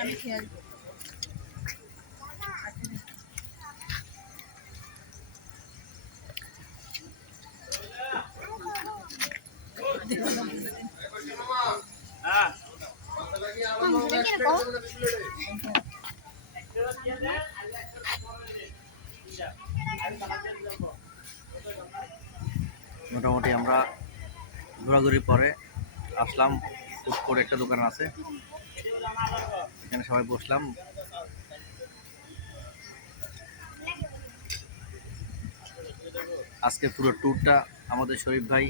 আমি খেয়ে আসবো। মোটামুটি আমরা ঘোরাঘুরির পরে আসলাম ফুড কোর্ট, একটা দোকান আছে এখানে সবাই বসলাম। আজকে পুরো ট্যুরটা আমাদের শরীফ ভাই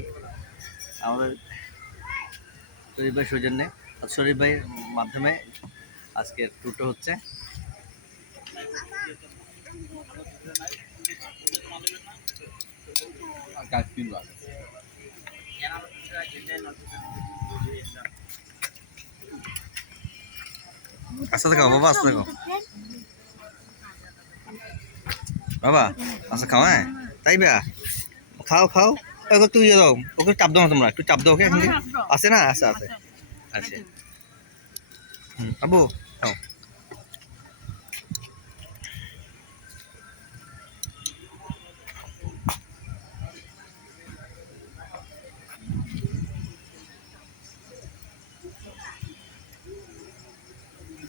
সৌজন্যে, শরীফ ভাইয়ের মাধ্যমে আজকের ট্যুরটা হচ্ছে। আচ্ছা খাও বাবা, আস্তে খাও বাবা, আচ্ছা খাও। হ্যাঁ তাই বা খাও খাও, একটু ইয়ে দাও, ওকে চাপ দাও না, তোমরা একটু চাপ দাও ওকে। আছে না? আছে আছে আছে। আবু খাও।